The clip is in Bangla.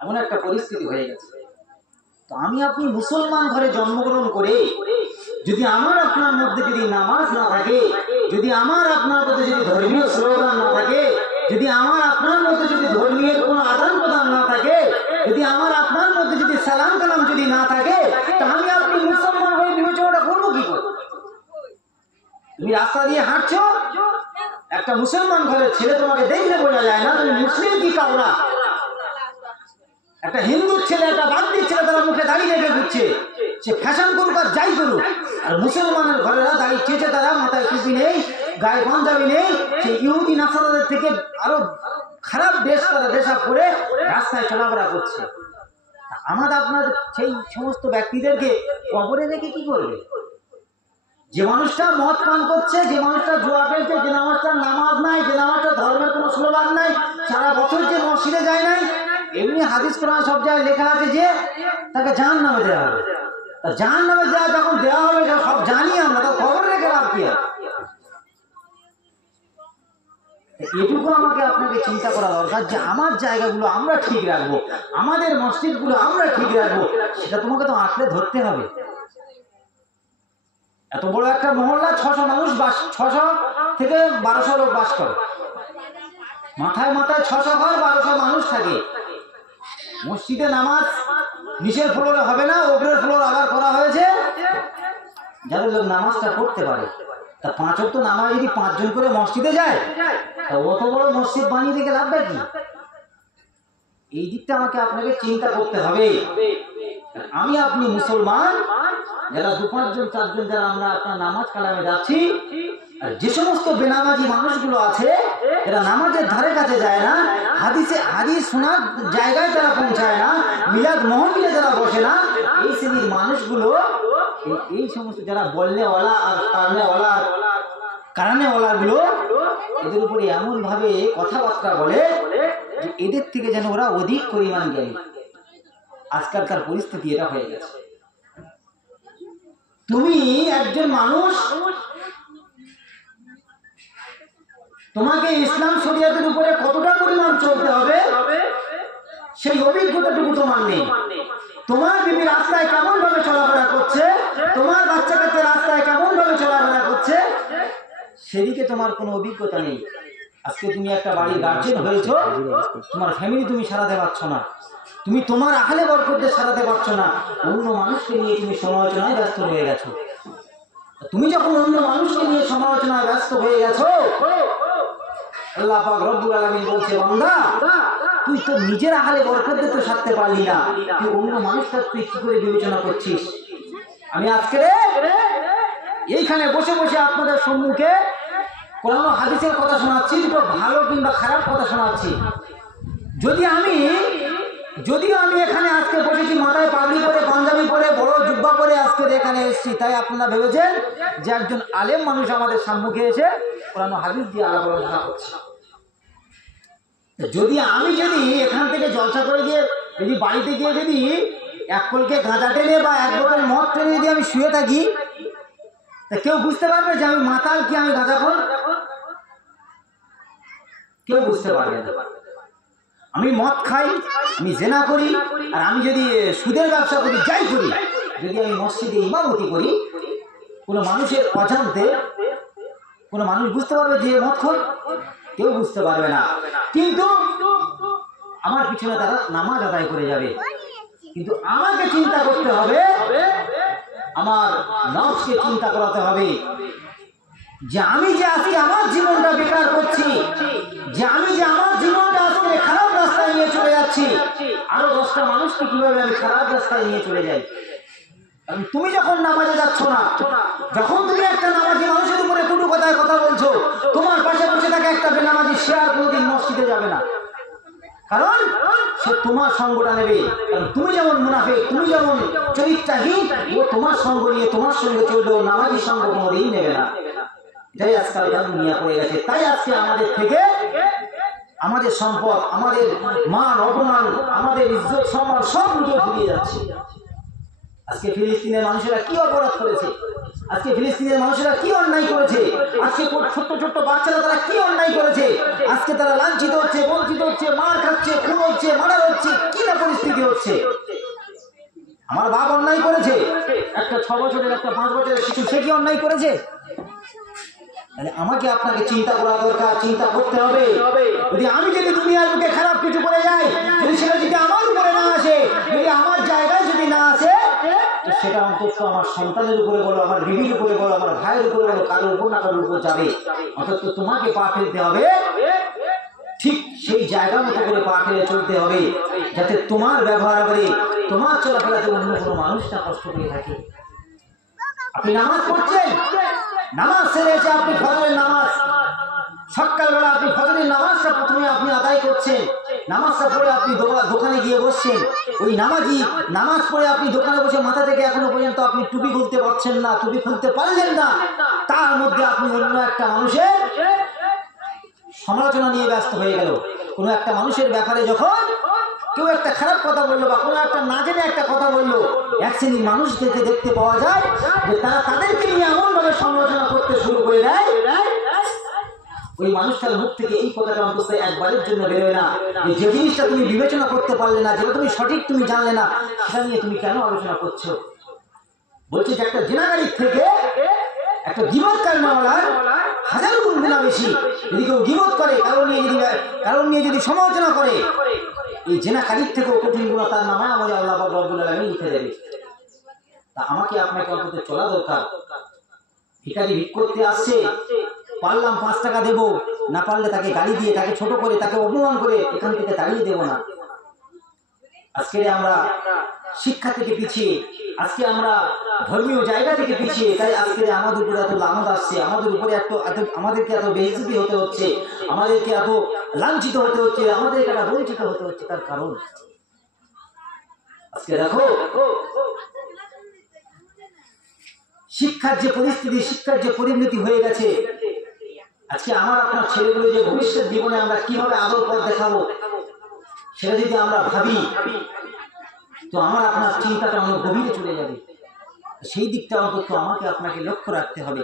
এমন একটা পরিস্থিতি হয়ে গেছে। তো আমি আপনি মুসলমান ঘরে জন্মগ্রহণ করে যদি আমার আপনার মধ্যে যদি নামাজ না থাকে, যদি আমার আপনার মধ্যে যদি ধর্মীয় স্লোগান না থাকে, যদি আমার আপনার মধ্যে যদি ধর্মীয় কোনো আদান প্রদান না থাকে, যদি আমার আপনার মধ্যে যদি সালাম কালাম যদি না থাকে, তা আমি আপনি মুসলমান হয়ে বিবেচনাটা করবো কি করে? তুমি রাস্তা দিয়ে হাঁটছো, একটা মুসলমান ঘরের ছেলে তোমাকে দেখলে বোঝা যায় না তুমি মুসলিম কি কাউরা। একটা হিন্দুর ছেলে, একটা বাগদির ছেলে তারা মুখে দাঁড়িয়ে রেখে ঘুরছে, সে ফ্যাশন করুক আর যাই করুক। আর মুসলমানের ঘরেরা দাঁড়িয়ে চেয়েছে, তারা মাথায় টুপি নেই, গায়ে পাঞ্জাবি নেই, সেই ইহুদি নাসারাদের থেকে আরো খারাপ ড্রেস তারা ড্রেস আপ করে রাস্তায় চলাফেরা করছে। আমাদের আপনার সেই সমস্ত ব্যক্তিদেরকে কবরে রেখে কি করবে? যে মানুষটা মদ পান করছে, যে মানুষটা জুয়া খেলছে, যে মানুষটার নামাজ নাই, যে মানুষটা ধর্মের কোনো স্লোগান নাই, সারা বছর যে মসজিদে যায় নাই, এমনি হাদিস কোরআন সব জায়গায় লেখা আছে যে তাকে জাহান্নামে দেওয়া হবে। তা জাহান্নামে দেওয়া যখন দেওয়া হবে সব জানি আমরা, তো কবরে রেখে লাভ কি? এটুকু আমাকে আপনাকে চিন্তা করা দরকার যে আমার জায়গাগুলো আমরা ঠিক রাখবো, আমাদের মসজিদগুলো আমরা ঠিক রাখবো, সেটা তোমাকে তো আঁকড়ে ধরতে হবে। এত বড় একটা মহল্লা, 600 মানুষ বাস, 600 থেকে 1200 লোক বাস করে, মাথায় মাথায় 600 ঘর, 1200 মানুষ থাকে। মসজিদে নামাজ নিচের ফ্লোরে হবে না, উপরের ফ্লোর আবার করা হয়েছে যাতে লোক নামাজটা পড়তে পারে। তা 5 ওয়াক্ত নামাজ যদি 5 জন করে মসজিদে যায়, তা অত বড় মসজিদ বানিয়ে দিকে লাভটা কি? এই দিকটা আমাকে আপনাকে চিন্তা করতে হবে। আমি আপনি মুসলমান যারা 2-5 জন 4 জন যারা আমরা আপনার নামাজ কালামে যাচ্ছি, আর যে সমস্ত বেনামাজি মানুষগুলো আছে এরা নামাজের ধারে কাছে যায় না, হাদিস শোনার জায়গায় তারা পৌঁছায় না, মিলাদ মহফিলে যারা বসে না, এই শ্রেণীর মানুষগুলো, এই সমস্ত যারা বলনেওয়ালা আর কারণেওয়ালা গুলো এদের উপরে এমন ভাবে কথাবার্তা বলে যে এদের থেকে যেন ওরা অধিক পরিমাণ জ্ঞানী। আজকালকার পরিস্থিতি এটা হয়ে গেছে। তুমি একজন মানুষ, তোমাকে ইসলাম শরিয়াতের উপরে কতটা পরিমাণ চলতে হবে সেই অভিজ্ঞতাটুকু তোমার নেই। তোমার বিবি রাস্তায় কেমন ভাবে চলাফেরা করছে, তোমার বাচ্চা কাচ্চা রাস্তায় কেমন ভাবে চলাফেরা করছে, সেদিকে তোমার কোনো অভিজ্ঞতা নেই। আজকে তুমি একটা বাড়ির গার্জেন হয়েছো, তোমার ফ্যামিলি তুমি সারাতে পারছো না, তুমি তোমার আহলে বরকতদের সারাতে পারছো না, অন্য মানুষকে নিয়ে তুমি সমালোচনায় ব্যস্ত হয়ে গেছো। তুমি যখন অন্য মানুষকে নিয়ে সমালোচনায় ব্যস্ত হয়ে গেছো, আল্লাহ পাক রব্বুল আলামিন বলছে, বান্দা তুই তো নিজের আহলে বরকতদের তো সারতে পারলি না, তুই অন্য মানুষটা তুই কি করে বিবেচনা করছিস? আমি আজকে এইখানে বসে বসে আপনাদের সম্মুখে কোরআন হাদিসের কথা শোনাচ্ছি, দুটো ভালো কিংবা খারাপ কথা শোনাচ্ছি। যদিও আমি এখানে আজকে বসেছি মাথায় পাগড়ি পরে, পাঞ্জাবি পরে, বড় জুব্বা পরে আজকে এখানে এসেছি, তাই আপনারা ভেবেছেন যে একজন আলেম মানুষ আমাদের সম্মুখে এসে কোরআন হাদিস দিয়ে আলোচনা করছে। যদি এখান থেকে জলসা করে গিয়ে যদি বাড়িতে গিয়ে যদি এক কলকে গাঁজা টেনে বা এক বোতল মদ টেনে যদি আমি শুয়ে থাকি, তা কেউ বুঝতে পারবে যে আমি মাতাল কি আমি গাঁজাখোর? কেউ বুঝতে পারবে না। আমি মদ খাই, আমি জেনা করি, আর আমি যদি সুদের ব্যবসা করি, যাই করি, যদি আমি মসজিদে ইমামতি করি, কোনো মানুষের অজান্তে কোনো মানুষ বুঝতে পারবে যে মদখোর? কেউ বুঝতে পারবে না। কিন্তু আমার পিছনে তারা নামাজ আদায় করে যাবে। কিন্তু আমাকে চিন্তা করতে হবে, আমার নফসকে চিন্তা করাতে হবে যে আমি যে আজকে আমার জীবনটা বেকার করছি, যে আমি যে আমার জীবনটা আজকে খারাপ রাস্তায় নিয়ে চলে যাচ্ছি, আরো 10টা মানুষকে কিভাবে আমি খারাপ রাস্তায় নিয়ে চলে যাই। তুমি যখন নামাজে যাচ্ছ না, যখন তুমি একটা নামাজি মানুষের উপরে কটু কথায় কথা বলছো, তোমার পাশে বসে থাকে একটা বেনামাজি, সে আর কোনোদিন মসজিদে যাবে না, কারণ সে তোমার সঙ্গটা নেবে। কারণ তুমি যেমন মুনাফিক, তুমি যেমন চরিত্রহীন, ও তোমার সঙ্গ নিয়ে তোমার সঙ্গে চলবে, নামাজির সঙ্গ কোনোদিন নেবে না। এটাই আজকাল দুনিয়া পড়ে গেছে। তাই আজকে আমাদের থেকে আমাদের সম্পদ, আমাদের মান অপমান, আমাদের ইজ্জত সম্মান সব লুটিয়ে ফুরিয়ে যাচ্ছে। আজকে ফিলিস্তিনের মানুষেরা কি অপরাধ করেছে? আজকে ফিলিস্তিনের মানুষেরা কি অন্যায় করেছে, আজকে ছোট্ট ছোট্ট বাচ্চারা তারা কি অন্যায় করেছে, আজকে তারা লাঞ্ছিত হচ্ছে, বঞ্চিত হচ্ছে, মার খাচ্ছে, খুন হচ্ছে, মারা হচ্ছে, কি না পরিস্থিতি হচ্ছে। আমার বাপ অন্যায় করেছে, একটা 6 বছরের একটা 5 বছরের শিশু, সে কি অন্যায় করেছে? তাহলে আমাকে আপনাকে চিন্তা করা দরকার, চিন্তা করতে হবে। যদি দুনিয়ার বুকে খারাপ কিছু করে যাই, যদি সেটা যদি আমার উপরে না আসে, যদি আমার জায়গায় যদি না আসে, তো সেটা অন্তত আমার সন্তানের উপরে বলো, আমার বিবির উপরে বলো, আমার ভাইয়ের উপরে বলো, কারোর উপর না কারোর উপর যাবে। অন্তত তোমাকে পা ফেলতে হবে, ঠিক সেই জায়গা মতো করে পা ফেলে চলতে হবে, যাতে তোমার ব্যবহার করে, তোমার চলাফেরাতে অন্য কোনো মানুষ না কষ্ট পেয়ে থাকে। আপনি নামাজ পড়ছেন, নামাজ সেরে এসে আপনি ফজরের নামাজ, সকালবেলা আপনি ফজরের নামাজটা প্রথমে আপনি আদায় করছেন, নামাজটা পড়ে আপনি দোকানে গিয়ে বসছেন, ওই নামাজ পড়ে আপনি দোকানে বসে মাথা থেকে এখনো পর্যন্ত আপনি টুপি খুলতে পারছেন না, টুপি খুলতে পারলেন না, তার মধ্যে আপনি অন্য একটা মানুষের সমালোচনা নিয়ে ব্যস্ত হয়ে গেল। কোনো একটা মানুষের ব্যাপারে যখন কেউ একটা খারাপ কথা বললো বা কোনো একটা না জেনে একটা কথা বললো, এক শ্রেণীর মানুষদেরকে দেখতে পাওয়া যায় যে তারা তাদেরকে নিয়ে এমনভাবে সমালোচনা করতে শুরু করে দেয়, ওই মানুষটার মুখ থেকে এই কথাটা অন্তত একবারের জন্য বেরোয় না যে জিনিসটা তুমি বিবেচনা করতে পারলে না, যেটা তুমি সঠিক তুমি জানলে না, সেটা নিয়ে তুমি কেন আলোচনা করছো। বলছে যে একটা জেনাগারির থেকে একটা গীবত কারণওয়ালার 1000 গুণ গুণা বেশি। যদি কেউ গীবত করে, কারণ নিয়ে যদি সমালোচনা করে, এই জেনাকারীর থেকেও কঠিন গুণা তার নামে আমাদের আল্লাহ পাক রব্বুল আলামিন লিখে দেবে। তা আমাকে আপনাকে অন্তত চলা দরকার। ভিখারি ভিক করতে আসছে, পারলাম 5 টাকা দেবো, না পারলে তাকে গালি দিয়ে, তাকে ছোট করে, তাকে অপমান করে এখান থেকে তাড়িয়ে দেবো না। আজকে আমরা শিক্ষা থেকে পিছিয়ে, আজকে আমরা ধর্মীয় জায়গা থেকে পিছিয়ে, তাই আজকে আমাদের উপরে এত লানত আসছে, আমাদেরকে এত বেইজ্জতি হতে হচ্ছে, আমাদেরকে এত লাঞ্ছিত হতে হচ্ছে, আমাদেরকে এত বঞ্চিত হতে হচ্ছে। তার কারণ আজকে দেখো শিক্ষার যে পরিস্থিতি, শিক্ষার যে পরিণতি হয়ে গেছে, আজকে আমার আপনার ছেলেগুলো যে ভবিষ্যৎ জীবনে আমরা কিভাবে আদর পথ দেখাবো, সেটা যদি আমরা ভাবি, তো আমার আপনার চিন্তাটা অনেক গভীরে চলে যাবে। সেই দিকটা অন্তত আমাকে আপনাকে লক্ষ্য রাখতে হবে।